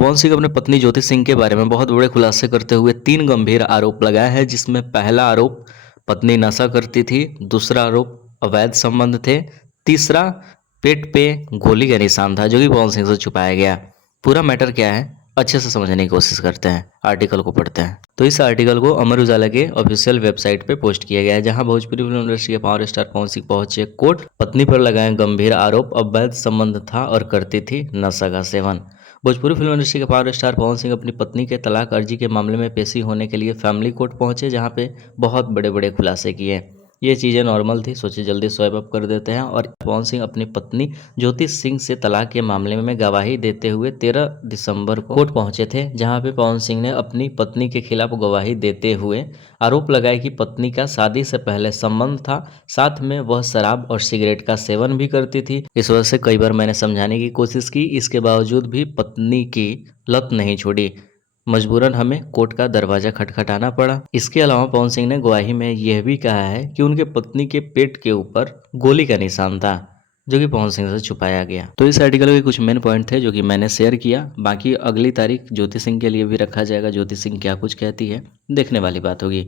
पवन सिंह अपने पत्नी ज्योति सिंह के बारे में बहुत बड़े खुलासे करते हुए 3 गंभीर आरोप लगाए हैं, जिसमें पहला आरोप पत्नी नशा करती थी, दूसरा आरोप अवैध संबंध थे, तीसरा पेट पे गोली का निशान था जो कि पवन सिंह से छुपाया गया। पूरा मैटर क्या है अच्छे से समझने की कोशिश करते हैं, आर्टिकल को पढ़ते हैं। तो इस आर्टिकल को अमर उजाला के ऑफिशियल वेबसाइट पे पोस्ट किया गया है, जहां भोजपुरी फिल्म इंडस्ट्री के पावर स्टार पवन सिंह पहुंचे कोर्ट। पत्नी पर लगाए गंभीर आरोप, अवैध संबंध था और करती थी नशा का सेवन। भोजपुरी फिल्म इंडस्ट्री के पावर स्टार पवन सिंह अपनी पत्नी के तलाक अर्जी के मामले में पेशी होने के लिए फैमिली कोर्ट पहुंचे, जहां पे बहुत बड़े बड़े खुलासे किए। ये चीज़ें नॉर्मल थी, सोचे जल्दी स्वाइप अप कर देते हैं। और पवन सिंह अपनी पत्नी ज्योति सिंह से तलाक के मामले में गवाही देते हुए 13 दिसंबर को कोर्ट पहुंचे थे, जहां पे पवन सिंह ने अपनी पत्नी के खिलाफ गवाही देते हुए आरोप लगाया कि पत्नी का शादी से पहले संबंध था, साथ में वह शराब और सिगरेट का सेवन भी करती थी। इस वजह से कई बार मैंने समझाने की कोशिश की, इसके बावजूद भी पत्नी की लत नहीं छोड़ी। मजबूरन हमें कोर्ट का दरवाजा खटखटाना पड़ा। इसके अलावा पवन सिंह ने गवाही में यह भी कहा है कि उनके पत्नी के पेट के ऊपर गोली का निशान था, जो कि पवन सिंह से छुपाया गया। तो इस आर्टिकल के कुछ मेन पॉइंट थे जो कि मैंने शेयर किया। बाकी अगली तारीख ज्योति सिंह के लिए भी रखा जाएगा, ज्योति सिंह क्या कुछ कहती है देखने वाली बात होगी।